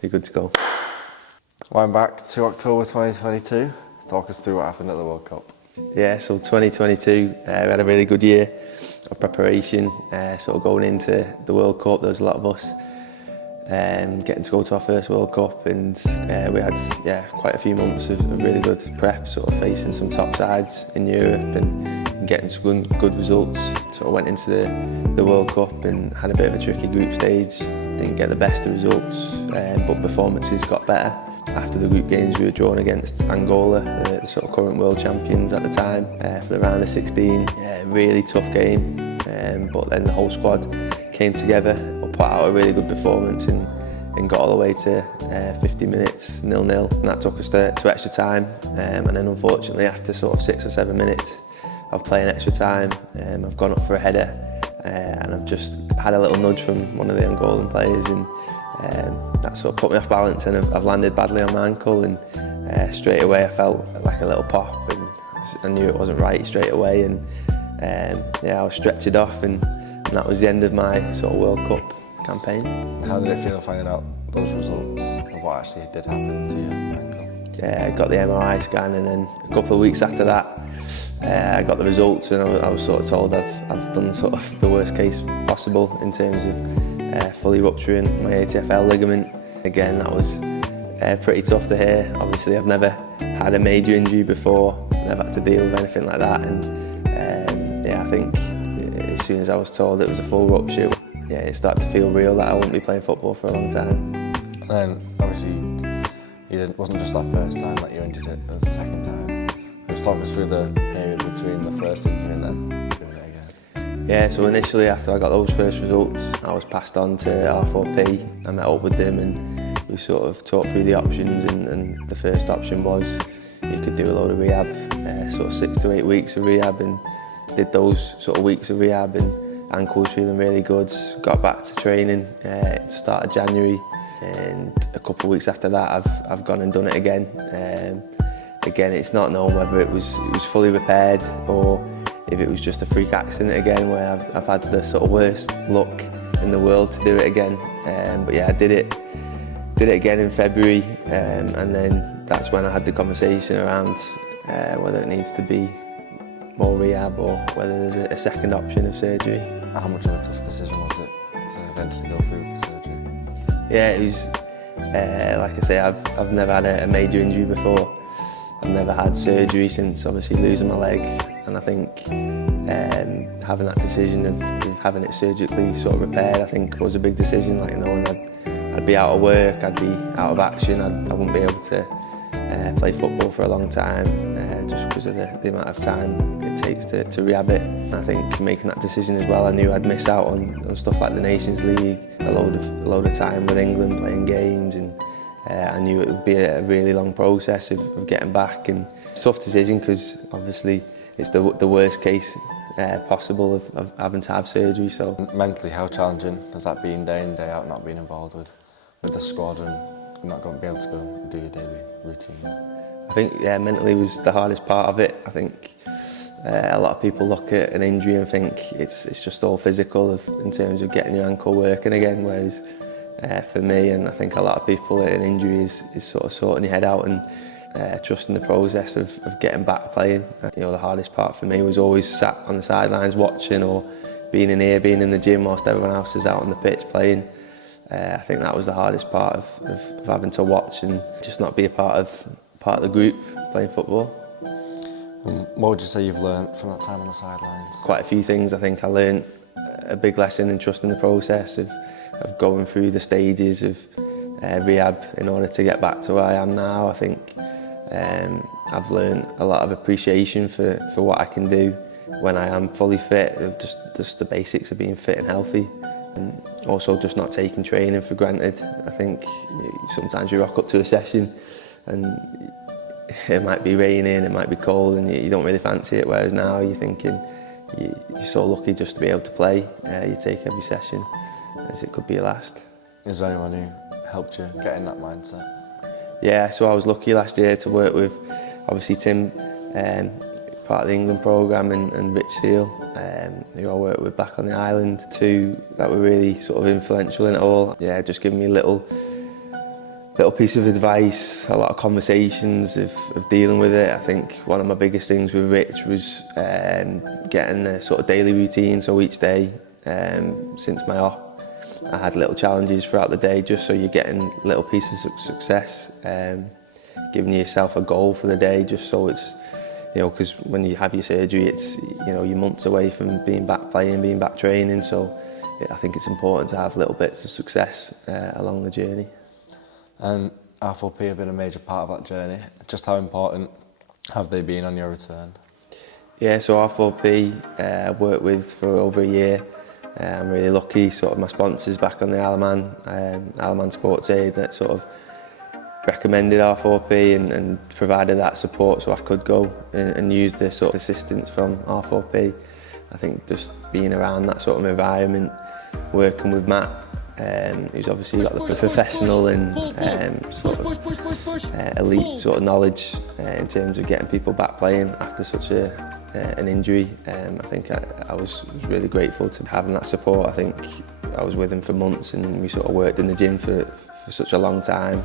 You're good to go. Line back to October 2022. Talk us through what happened at the World Cup. Yeah, so 2022, we had a really good year of preparation. Sort of going into the World Cup, there was a lot of us getting to go to our first World Cup, and we had quite a few months of really good prep, sort of facing some top sides in Europe and getting some good results. Sort of went into the World Cup and had a bit of a tricky group stage. Didn't get the best of results, but performances got better. After the group games, we were drawn against Angola, the sort of current world champions at the time, for the round of 16. Really tough game, but then the whole squad came together, put out a really good performance and got all the way to 50 minutes, 0-0. And that took us to extra time, and then unfortunately after sort of 6 or 7 minutes of playing extra time, I've gone up for a header, and I've just had a little nudge from one of the Angolan players, and that sort of put me off balance, and I've landed badly on my ankle, and straight away I felt like a little pop, and I knew it wasn't right straight away, and I was stretchered off, and that was the end of my sort of World Cup campaign. How did it feel finding out those results of what actually did happen to your ankle? I got the MRI scan, and then a couple of weeks after that I got the results, and I was sort of told I've done sort of the worst case possible in terms of fully rupturing my ATFL ligament. Again, that was pretty tough to hear. Obviously I've never had a major injury before, never had to deal with anything like that, and I think as soon as I was told it was a full rupture, it started to feel real that I wouldn't be playing football for a long time. And then obviously it wasn't just that first time that you injured it was the second time. Just talk us through the period between the first injury and then doing it again. Yeah, so initially after I got those first results, I was passed on to R4P. I met up with them and we sort of talked through the options, and the first option was you could do a load of rehab, sort of 6 to 8 weeks of rehab, and did those sort of weeks of rehab, and ankle was feeling really good. Got back to training at the start of January, and a couple of weeks after that I've gone and done it again. Again, it's not known whether it was fully repaired or if it was just a freak accident again, where I've had the sort of worst luck in the world to do it again. But yeah, I did it again in February, and then that's when I had the conversation around whether it needs to be more rehab or whether there's a second option of surgery. How much of a tough decision was it to eventually go through with the surgery? Yeah, it was, like I say, I've never had a major injury before. I've never had surgery since obviously losing my leg, and I think having that decision of having it surgically sort of repaired, I think was a big decision. Like, knowing I'd be out of work, I'd be out of action, I wouldn't be able to play football for a long time, just because of the amount of time it takes to rehab it. And I think making that decision as well, I knew I'd miss out on stuff like the Nations League, a load of time with England playing games, and I knew it would be a really long process of getting back, and it's a tough decision because obviously it's the worst case possible of having to have surgery. So mentally, how challenging has that been day in, day out, not being involved with the squad and not going to be able to go and do your daily routine? I think mentally was the hardest part of it. I think a lot of people look at an injury and think it's just all physical in terms of getting your ankle working again, whereas for me, and I think a lot of people, an injury is sort of sorting your head out and trusting the process of getting back playing. You know, the hardest part for me was always sat on the sidelines watching, or being in here, being in the gym whilst everyone else is out on the pitch playing. I think that was the hardest part of having to watch and just not be a part of the group playing football. What would you say you've learned from that time on the sidelines? Quite a few things. I think I learned a big lesson in trusting the process of going through the stages of rehab in order to get back to where I am now. I think I've learned a lot of appreciation for what I can do when I am fully fit, just the basics of being fit and healthy. And also just not taking training for granted. I think sometimes you rock up to a session and it might be raining, it might be cold, and you don't really fancy it, whereas now you're thinking you're so lucky just to be able to play. You take every session as it could be your last. Is there anyone who helped you get in that mindset? Yeah, so I was lucky last year to work with obviously Tim, part of the England programme, and Rich Seal, who I worked with back on the island. Two that were really sort of influential in it all. Yeah, just giving me little Little piece of advice, a lot of conversations of dealing with it. I think one of my biggest things with Rich was getting a sort of daily routine. So each day since my op, I had little challenges throughout the day, just so you're getting little pieces of success, giving yourself a goal for the day, just so it's, you know, because when you have your surgery, it's, you know, you're months away from being back playing, being back training. So I think it's important to have little bits of success along the journey. And ATFL have been a major part of that journey. Just how important have they been on your return? Yeah, so ATFL I've worked with for over a year. I'm really lucky, sort of my sponsors back on the Isle of Man Sports Aid, that sort of recommended ATFL and provided that support so I could go and use the sort of assistance from ATFL. I think just being around that sort of environment, working with Matt, who's obviously got the professional and sort of elite sort of knowledge in terms of getting people back playing after such an injury. I think I was really grateful to having that support. I think I was with him for months and we sort of worked in the gym for such a long time,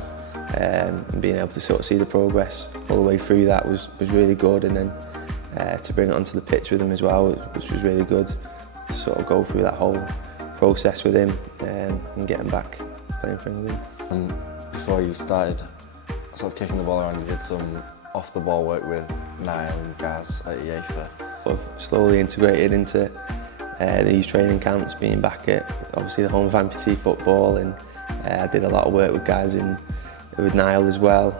and being able to sort of see the progress all the way through that was really good. And then to bring it onto the pitch with him as well, which was really good, to sort of go through that whole process with him and getting back playing for England. And before you started sort of kicking the ball around, you did some off-the-ball work with Niall and Gaz at ATFL. I've slowly integrated into these training camps, being back at obviously the home of Amputee football, and I did a lot of work with Gaz and with Niall as well.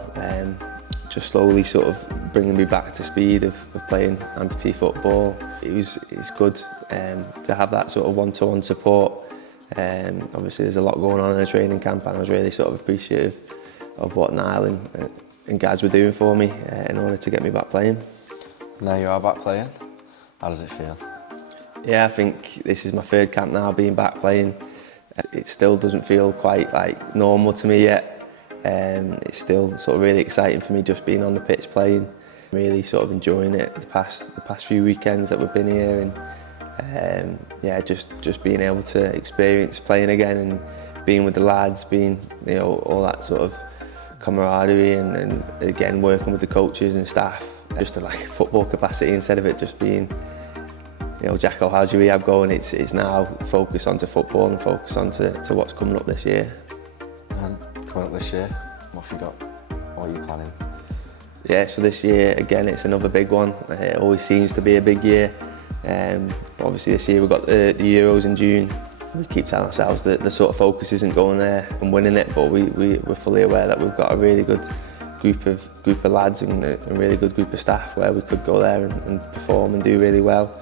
Just slowly sort of bringing me back to speed of playing Amputee football. It's good to have that sort of one-to-one support. Obviously there's a lot going on in a training camp, and I was really sort of appreciative of what Niall and Gaz were doing for me in order to get me back playing. Now you are back playing, how does it feel? Yeah, I think this is my third camp now being back playing. It still doesn't feel quite like normal to me yet. It's still sort of really exciting for me just being on the pitch playing. Really sort of enjoying it the past few weekends that we've been here, and yeah, just being able to experience playing again and being with the lads, being, you know, all that sort of camaraderie, and again working with the coaches and staff, just in like a football capacity instead of it just being, you know, Jacko, how's your rehab going? It's now focus onto football and focus onto what's coming up this year. Coming up this year, what have you got? What are you planning? Yeah, so this year, again, it's another big one. It always seems to be a big year. But obviously this year we've got the Euros in June. We keep telling ourselves that the sort of focus isn't going there and winning it, but we're fully aware that we've got a really good group of lads and a really good group of staff where we could go there and perform and do really well.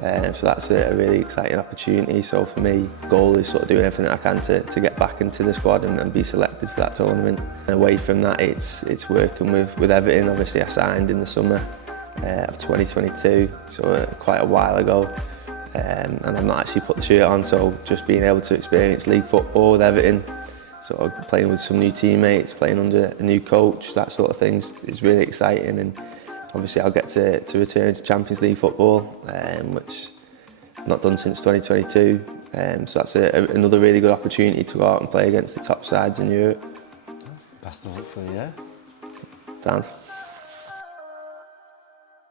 So that's a really exciting opportunity. So for me, the goal is sort of doing everything I can to get back into the squad and be selected for that tournament. And away from that, it's working with Everton. Obviously I signed in the summer of 2022, so quite a while ago. And I've not actually put the shirt on, so just being able to experience league football with Everton, sort of playing with some new teammates, playing under a new coach, that sort of thing is really exciting. And obviously I'll get to return to Champions League football, which I've not done since 2022. So that's another really good opportunity to go out and play against the top sides in Europe. Best of luck for the year. Dan.